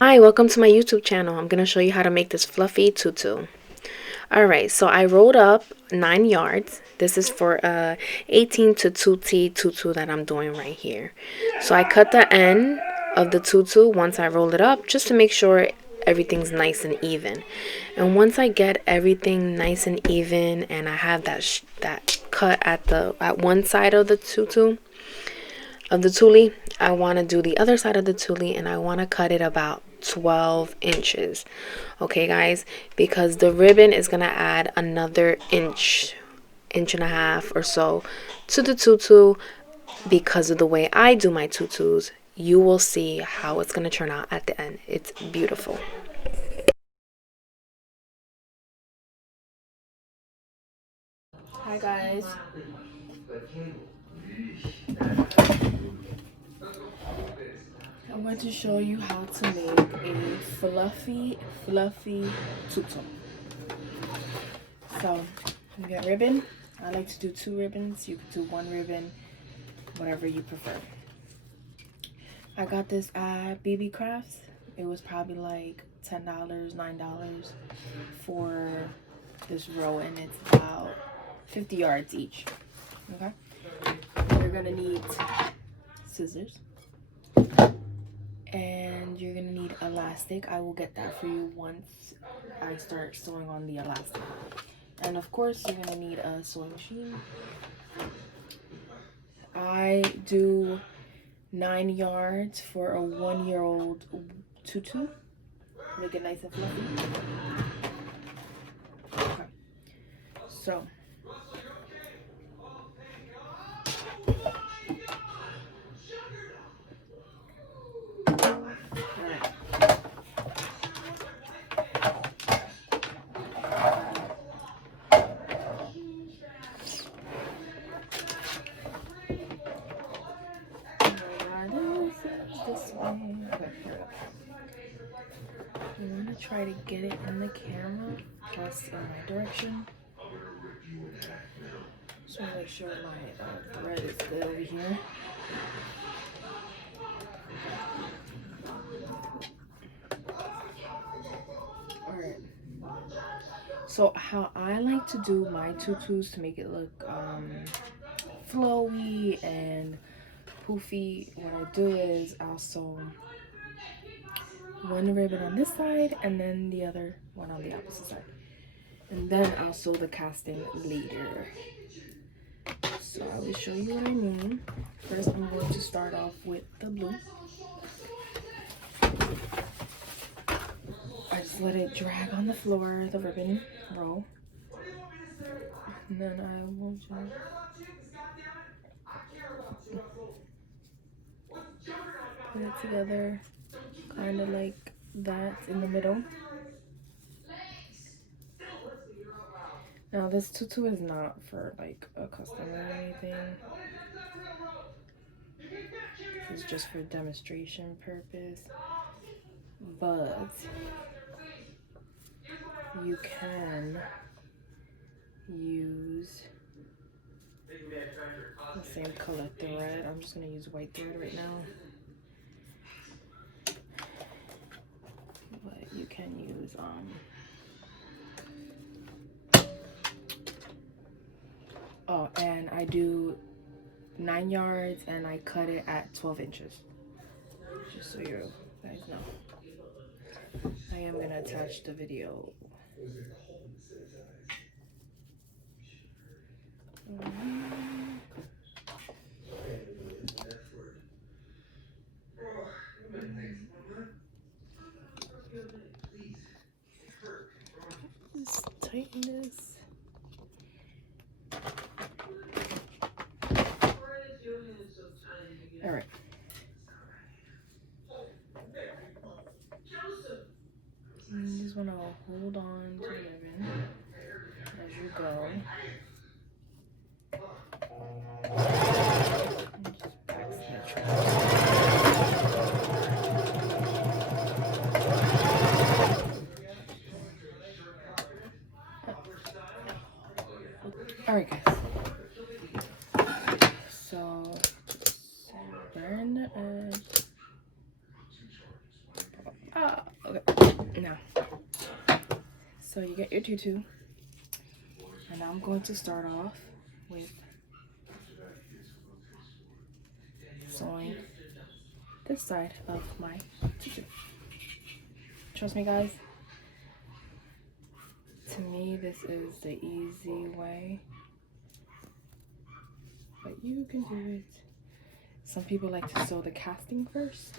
Hi, welcome to my YouTube channel. I'm going to show you how to make this fluffy tutu. Alright, so I rolled up 9 yards. This is for a 18 to 2T tutu that I'm doing right here. So I cut the end of the tutu once I roll it up just to make sure everything's nice and even. And once I get everything nice and even and I have that cut at one side of the tutu, of the tule, I want to do the other side of the tule and I want to cut it about 12 inches. Okay, guys, because the ribbon is going to add another inch and a half or so to the tutu. Because of the way I do my tutus, you will see how it's going to turn out at the end. It's beautiful. Hi guys, I'm going to show you how to make a fluffy tutu. So you get ribbon. I like to do 2 ribbons. You could do 1 ribbon, whatever you prefer. I got this at BB Crafts. It was probably like $10, $9 for this row, and it's about 50 yards each. Okay, you're gonna need scissors and you're gonna need elastic. I will get that for you once I start sewing on the elastic. And of course, you're gonna need a sewing machine. I do 9 yards for a 1-year-old tutu. Make it nice and fluffy. Okay. So this way. Okay, here we go. You want to try to get it in the camera, plus in my direction. Just want to make sure my thread is good over here. Alright. So how I like to do my tutus to make it look flowy and poofy, what I do is I'll sew 1 ribbon on this side and then the other one on the opposite side. And then I'll sew the casting later. So I will show you what I mean. First, I'm going to start off with the blue. I just let it drag on the floor, the ribbon roll. And then I will just put it together, kind of like that in the middle. Now this tutu is not for like a customer or anything. This is just for demonstration purpose. But you can use the same color thread. I'm just gonna use white thread right now. But you can use oh, and I do 9 yards and I cut it at 12 inches. Just so you guys know. I am gonna attach the video. Just tighten this. All right. You just want to hold on to the ribbon as you go. And just backsnatch it. All right, guys. So burn the edge. Ah. So you get your tutu, and I'm going to start off with sewing this side of my tutu. Trust me, guys, to me this is the easy way, but you can do it. Some people like to sew the casting first,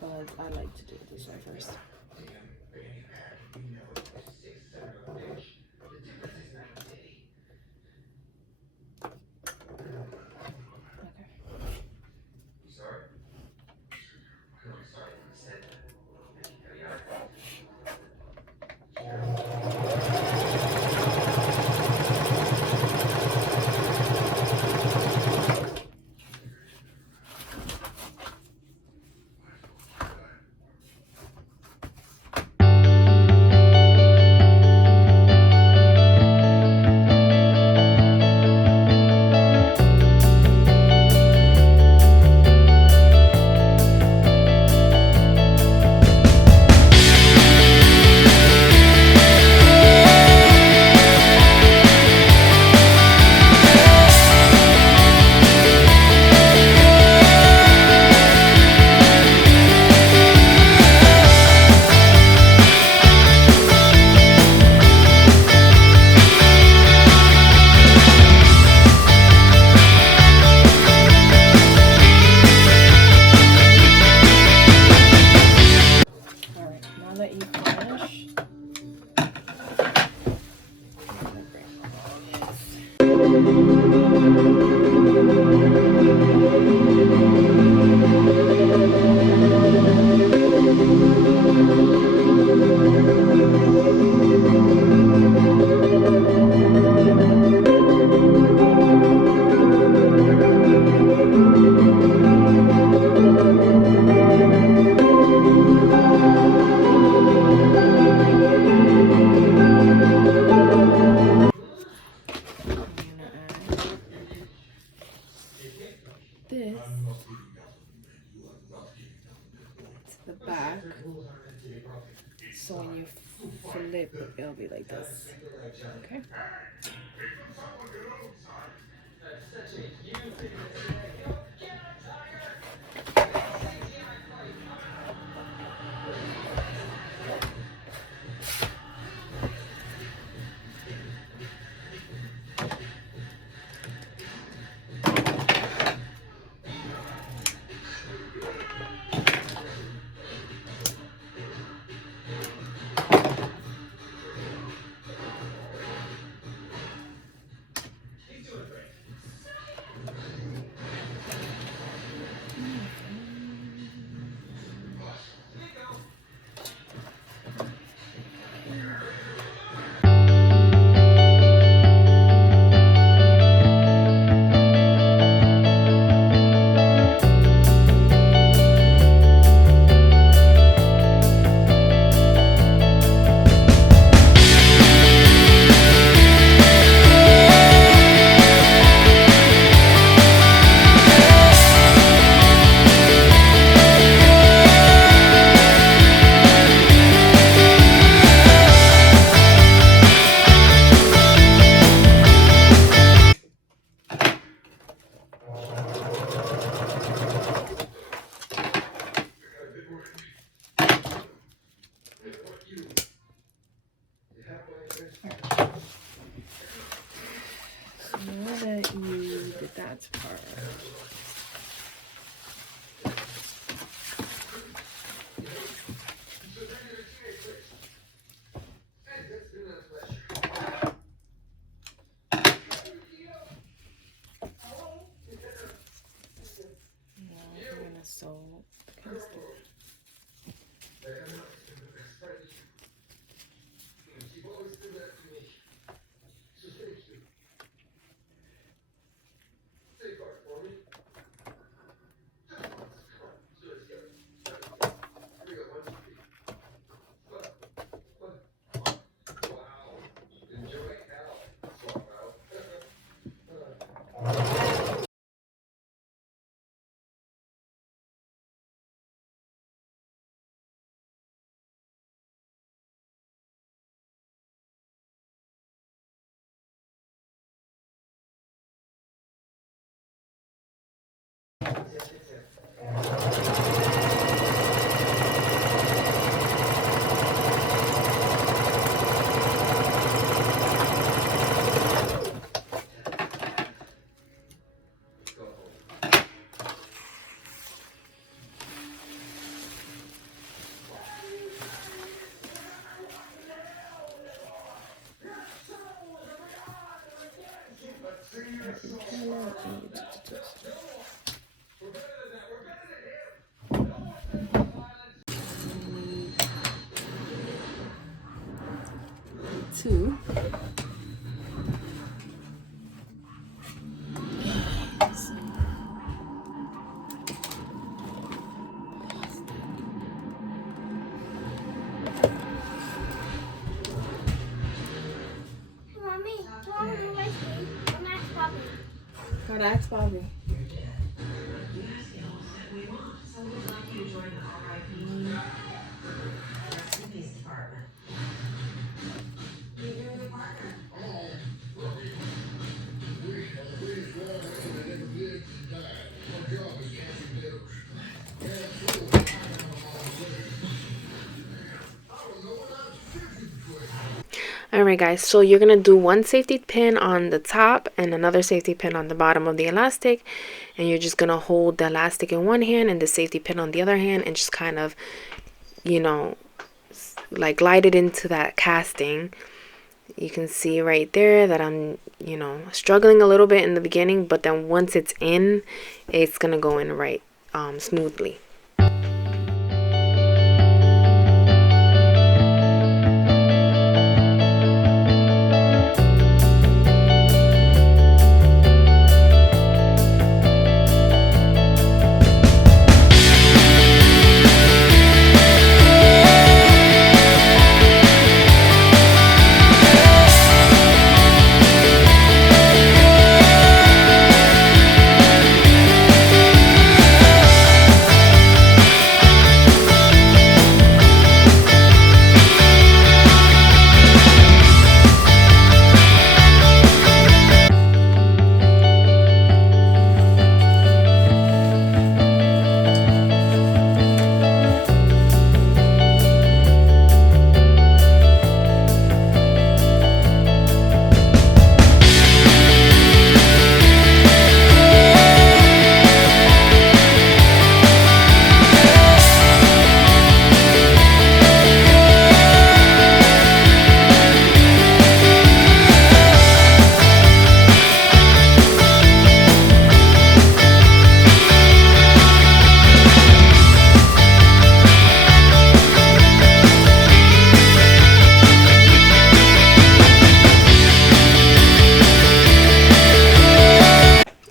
but I like to do it this way first. This to the back, so when you flip, it'll be like this. Okay. Now that you did that part, now we're gonna sew the casting. Two. Mommy, Mom, you like me? I'm not Bobby. Gotta ask Bobby. Alright guys, so you're going to do one safety pin on the top and another safety pin on the bottom of the elastic, and you're just going to hold the elastic in one hand and the safety pin on the other hand and just kind of, you know, like glide it into that casting. You can see right there that I'm, you know, struggling a little bit in the beginning, but then once it's in, it's going to go in right smoothly.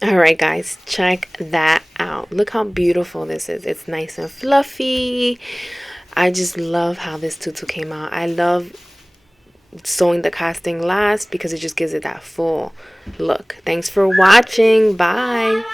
Alright guys, check that out. Look how beautiful this is. It's nice and fluffy. I just love how this tutu came out. I love sewing the casting last because it just gives it that full look. Thanks for watching. Bye.